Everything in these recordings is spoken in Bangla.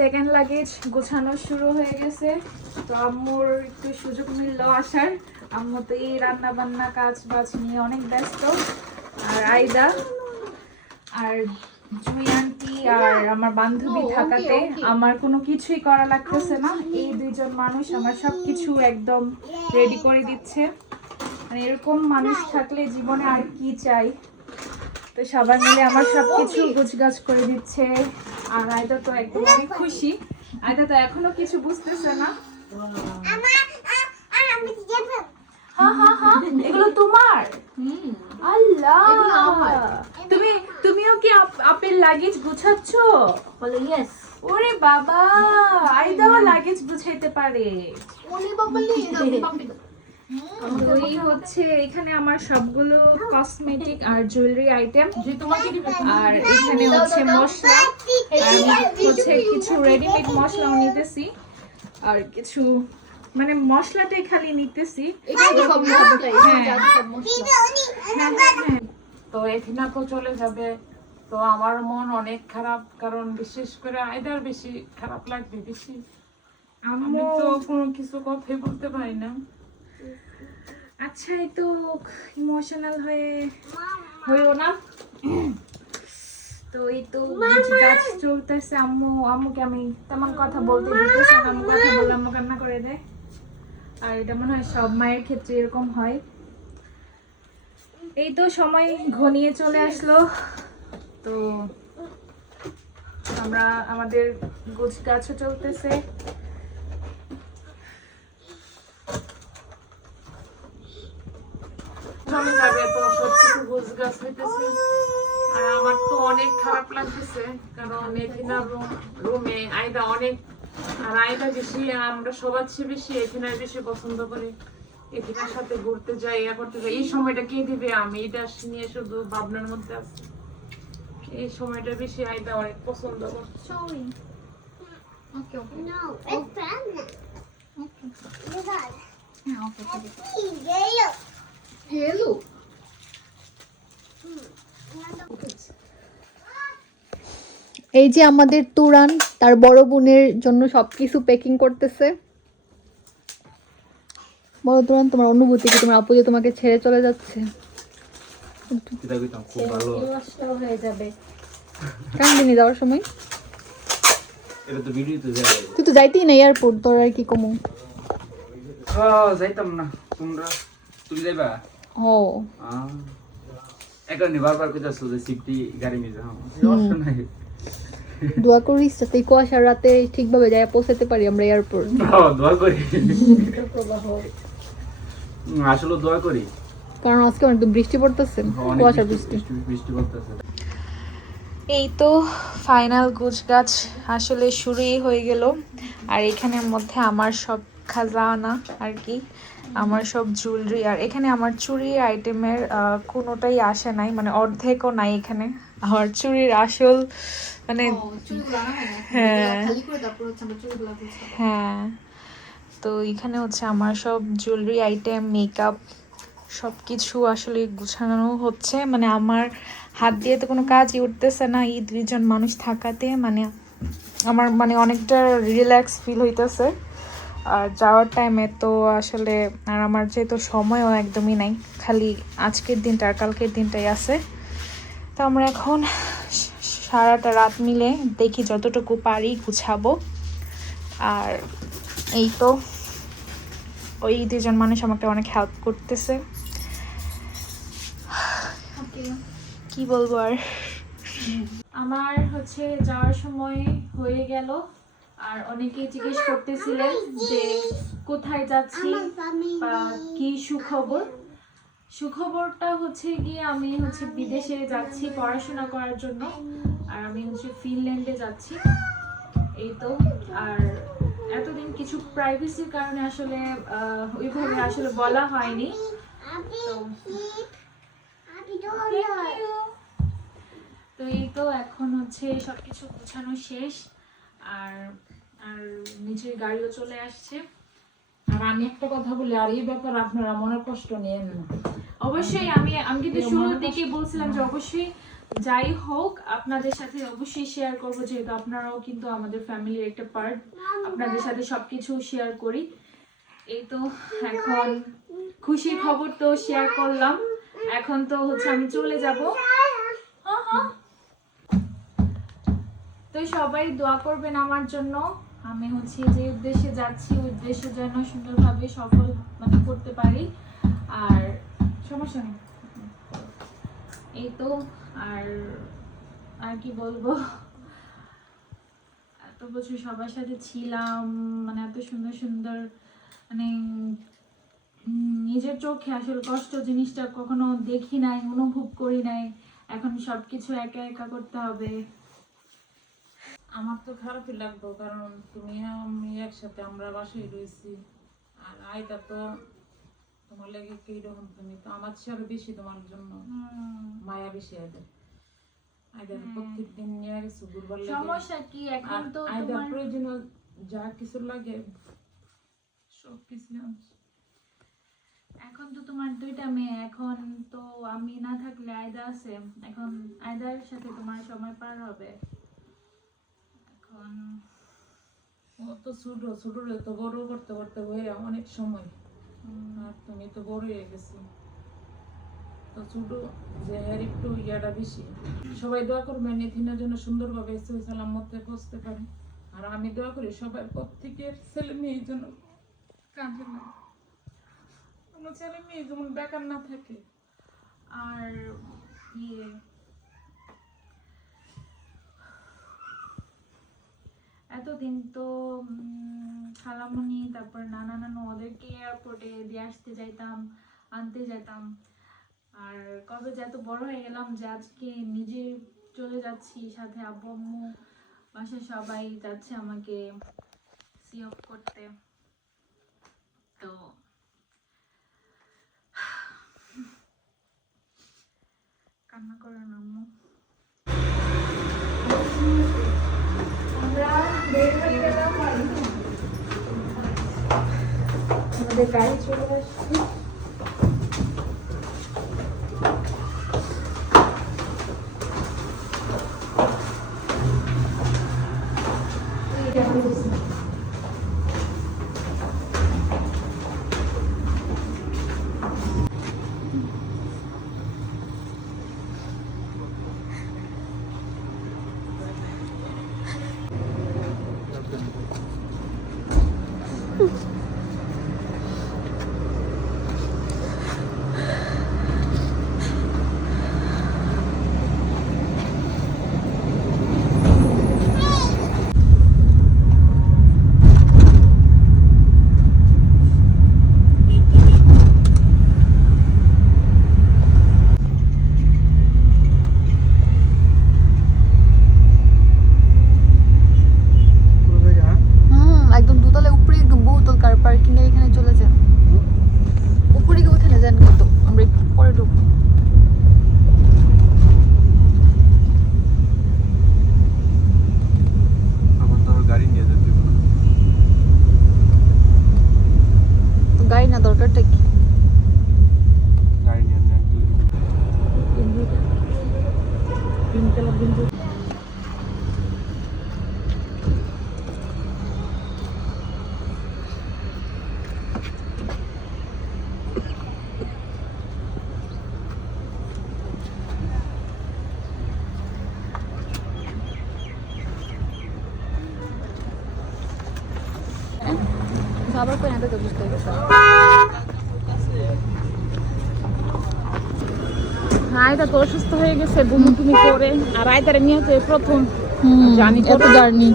সেকেন্ড লাগেজ গোছানো শুরু হয়ে গেছে। তো আম্মুর একটু সুযোগ মিললো আসার। আম্মু তো এই রান্না বান্না কাজ বাজ নিয়ে অনেক ব্যস্ত। আর আইদা আর জুই আন্টি আর আমার বান্ধবী থাকাতে আমার কোনো কিছুই করা লাগতেছে না। এই দুইজন মানুষ আমার সব কিছু একদম রেডি করে দিচ্ছে। মানে এরকম মানুষ থাকলে জীবনে আর কি চাই? তো সবাই মিলে আমার সব কিছু গুছগাছ করে দিচ্ছে। আর আয়দা তো একদম অনেক খুশি। আয়দা তো এখনও কিছু বুঝতেছে না। হ্যাঁ হ্যাঁ হ্যাঁ এগুলো তোমার। আল্লাহ। তুমি তুমিও কি আপেল লাগেজ গুছাচ্ছ? বলে ইয়েস ওরে বাবা আইদাও লাগেজ গুছাইতে পারে। উনি বাবলি এই হচ্ছে এখানে আমার সবগুলো কসমেটিক আর জুয়েলারি আইটেম যে তোমাকে আর এখানে হচ্ছে মশলা। হচ্ছে কিছু রেডিমেড মশলাও নিতেছি। আর কিছু মানে মশলাটাই খালি নিতেছি। হ্যাঁ। হ্যাঁ হ্যাঁ তো এথিনা তো চলে যাবে। তো আমার মন অনেক খারাপ কারণ বিশেষ করে আয়দার বেশি খারাপ লাগবে বেশি। আমি তো কোনো কিছু কথাই বলতে পারি না। আচ্ছা এই তো ইমোশনাল হয়ে হইও না। তো এই তো গাছ চলতেছে আম্মু আম্মুকে আমি তেমন কথা বলতে দিতেছি আম্মু কথা বললে আম্মু কান্না করে দেয়। আর এটা মনে হয় সব মায়ের ক্ষেত্রে এরকম হয়। এই তো সময় ঘনিয়ে চলে আসলো। তো আমরা আমাদের গোছ গাছও চলতেছে। চলে যাবে তো সব কিছু গোছ গাছ হইতেছে। আর আমার তো অনেক খারাপ লাগতেছে কারণ এথিনার রুমে আয়দা অনেক আর আয়দা বেশি আমরা সবার চেয়ে বেশি এথিনার বেশি পছন্দ করি। এথিনার সাথে ঘুরতে যাই ইয়া করতে যাই। এই সময়টা কে দিবে আমি? এটা নিয়ে শুধু ভাবনার মধ্যে আছি। এই সময়টা বেশি আয়দা অনেক পছন্দ করে সরি ওকে ওকে হ্যাঁ আছে Yellow. এই যে আমাদের তুরান তার বড় বোনের জন্য সবকিছু প্যাকিং করতেছে। বড় তুরান তোমার অনুভূতি কি? তোমার আপু যে তোমাকে ছেড়ে চলে যাচ্ছে। হয়ে দিনই যাওয়ার সময়? তুই তো যাইতেই না এয়ারপোর্ট তোর আর কি কমু? হ্যাঁ যাইতাম না। তোমরা তুমি যাইবা? ও। এখন বারবার কইতাছো যে সিফটি গাড়ি নিয়ে যাও। নাই। দোয়া করিস যাতে এই কুয়াশার রাতে ঠিকভাবে যায় পৌঁছাতে পারি আমরা এয়ারপোর্ট। দোয়া করি। আসলে দোয়া করি। কারণ আজকে অনেক বৃষ্টি পড়তেছে কুয়াশার বৃষ্টি বৃষ্টি। পড়তেছে। এই তো ফাইনাল গুছ গাছ আসলে শুরুই হয়ে গেল। আর এখানের মধ্যে আমার সব খাজা খাজানা আর কি। আমার সব জুয়েলারি আর এখানে আমার চুরির আইটেমের কোনোটাই আসে নাই মানে অর্ধেকও নাই এখানে। আমার চুরির আসল মানে হ্যাঁ হ্যাঁ। তো এখানে হচ্ছে আমার সব জুয়েলারি আইটেম মেকআপ সব কিছু আসলে গুছানো হচ্ছে। মানে আমার হাত দিয়ে তো কোনো কাজই উঠতেছে না এই দুইজন মানুষ থাকাতে মানে আমার মানে অনেকটা রিল্যাক্স ফিল হইতেছে। আর যাওয়ার টাইমে তো আসলে আর আমার যেহেতু সময়ও একদমই নাই, খালি আজকের দিনটা আর কালকের দিনটাই আছে। তো আমরা এখন সারাটা রাত মিলে দেখি যতটুকু পারি গুছাবো। আর এই তো, ওই দুজন মানুষ আমাকে অনেক হেল্প করতেছে। কি বলব আর? আমার হচ্ছে যাওয়ার সময় হয়ে গেল। আর অনেকেই জিজ্ঞেস করতেছিলেন যে কোথায় যাচ্ছি বা কি সুখবর? সুখবরটা হচ্ছে গিয়ে আমি হচ্ছে বিদেশে যাচ্ছি পড়াশোনা করার জন্য। আর আমি হচ্ছে ফিনল্যান্ডে যাচ্ছি। এই তো। আর এতদিন কিছু প্রাইভেসির কারণে আসলে ওইভাবে আসলে বলা হয়নি। তো এই তো, এখন হচ্ছে সবকিছু গোছানো শেষ। আর আর নিচের গাড়িও চলে আসছে। আর আমি একটা কথা বলি আর এই ব্যাপার আপনারা মনে কষ্ট নিয়েন না। অবশ্যই আমি আমি কিন্তু শুরুর দিকে বলছিলাম যে অবশ্যই যাই হোক আপনাদের সাথে অবশ্যই শেয়ার করব যেহেতু আপনারাও কিন্তু আমাদের ফ্যামিলির একটা পার্ট আপনাদের সাথে সবকিছু শেয়ার করি। এই তো এখন খুশির খবর তো শেয়ার করলাম। এখন তো হচ্ছে আমি চলে যাব। তো সবাই দোয়া করবেন আমার জন্য। আমি হচ্ছে যে উদ্দেশ্যে যাচ্ছি, উদ্দেশ্য যেন সুন্দরভাবে সফল মানে করতে পারি। আর সমস্যা নেই। এই তো, আর আর কি বলব? এত বছর সবার সাথে ছিলাম মানে এত সুন্দর সুন্দর মানে নিজের চোখে আসলে কষ্ট জিনিসটা কখনো দেখি নাই, অনুভব করি নাই। এখন সবকিছু একা একা করতে হবে। আমার তো খারাপই লাগতো কারণ তুমি আমি একসাথে আমরা বাসায় রয়েছি। আর আয়টা তো তোমার লেগে কীরকম তুমি? তো আমার চেয়ে আরও বেশি তোমার জন্য মায়া বেশি আয়দের। আয়দের প্রত্যেক দিন নিয়ে গেছো দুর্বল লাগে। সমস্যা কি? এখন তো আয়দার প্রয়োজনীয় যা কিছু লাগে সব কিছু এখন তো তোমার দুইটা মেয়ে এখন তো আমি না থাকলে আয়দা আছে। এখন আয়দার সাথে তোমার সময় পার হবে এখন ও তো ছোট ছোট তো বড় করতে করতে হয়ে অনেক সময়। আর তুমি তো বড় হয়ে গেছো। তো ছোট যে হ্যার একটু ইয়াটা বেশি। সবাই দোয়া করবেন এথিনের জন্য সুন্দরভাবে সহি সালামতে পৌঁছতে পারে। আর আমি দোয়া করি সবাই প্রত্যেকের ছেলে মেয়ে যেন কাঁদে না। কোনো ছেলে মেয়ে যেমন বেকার না থাকে। আর ইয়ে এতদিন তো খালামণি তারপর নানা নানু ওদেরকে এয়ারপোর্টে দিয়ে আসতে যাইতাম, আনতে যেতাম আর কবে যে এত বড় হয়ে গেলাম যে আজকে নিজে চলে যাচ্ছি, সাথে আব্বু, আম্মু বাসায় সবাই যাচ্ছে আমাকে সি অফ করতে। তো, কান্না করে না, আম্মু আমরা বের হয়ে গেলাম আমাদের গাড়ি চলে আসছে হুম একদম দুতলে উপরে একদম বহুতল কার পার্কিং এর এখানে চলে যান উপরে গিয়ে ওখানে যান কিন্তু আমরা একটু পরে ঢুকবো আমার তো আবার গাড়ি নিয়ে যেতে হবে। তো গাড়ি না দরকারটা কি গাড়ি নিয়ে নিয়ে বিন্দু বিন্দু আবার করে না তো বুঝতে আয়দা তো অসুস্থ হয়ে গেছে বমি টুমি করে। আর আয়দারে নিয়ে প্রথম জানি কত- জার্নি।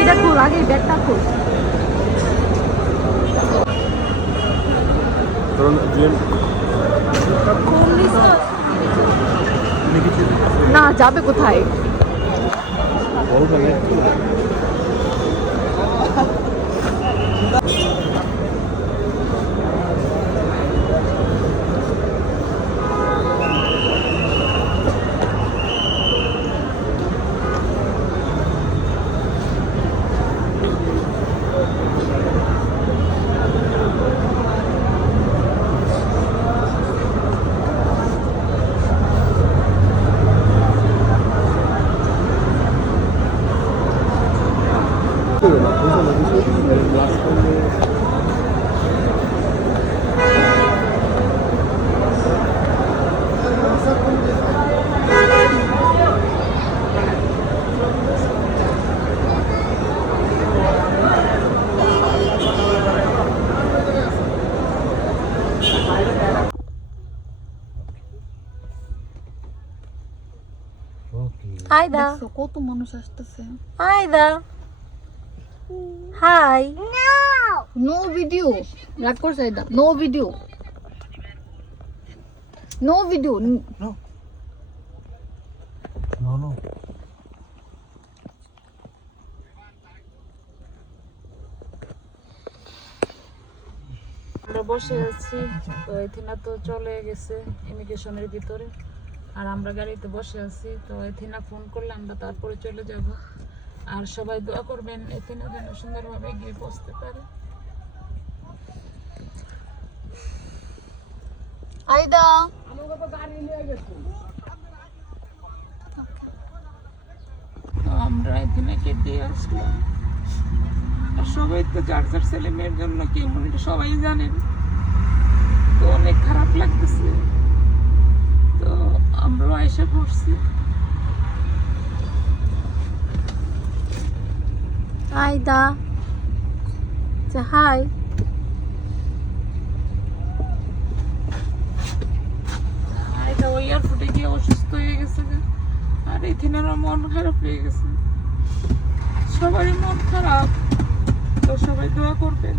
এটা খোল আগে ব্যাগটা খোল। না যাবে কোথায় আয়দা দেখছ কত মানুষ আসতেছে আয়দা হাই নো ভিডিও রাগ করছে এটা নো ভিডিও নো ভিডিও আমরা বসে আছি। তো এথিনা তো চলে গেছে ইমিগ্রেশনের ভিতরে। আর আমরা গাড়িতে বসে আছি তো এথিনা ফোন করলে আমরা তারপরে চলে যাব। আর সবাই দোয়া করবেন এথিনা যেন সুন্দরভাবে গিয়ে বসতে পারে। আইদা। তো আমরা এথিনাকে দিয়ে আসলাম। আর সবাই তো যার যার ছেলে মেয়ের জন্য কেমন সবাই জানেন? তো অনেক খারাপ লাগতেছে। আমরাও এসে পড়ছি। আয়দা হাই আর এটা ওই এয়ারপোর্টে গিয়ে অসুস্থ হয়ে গেছে। আর এথিনারও মন খারাপ হয়ে গেছে। সবারই মন খারাপ। তো সবাই দোয়া করবেন।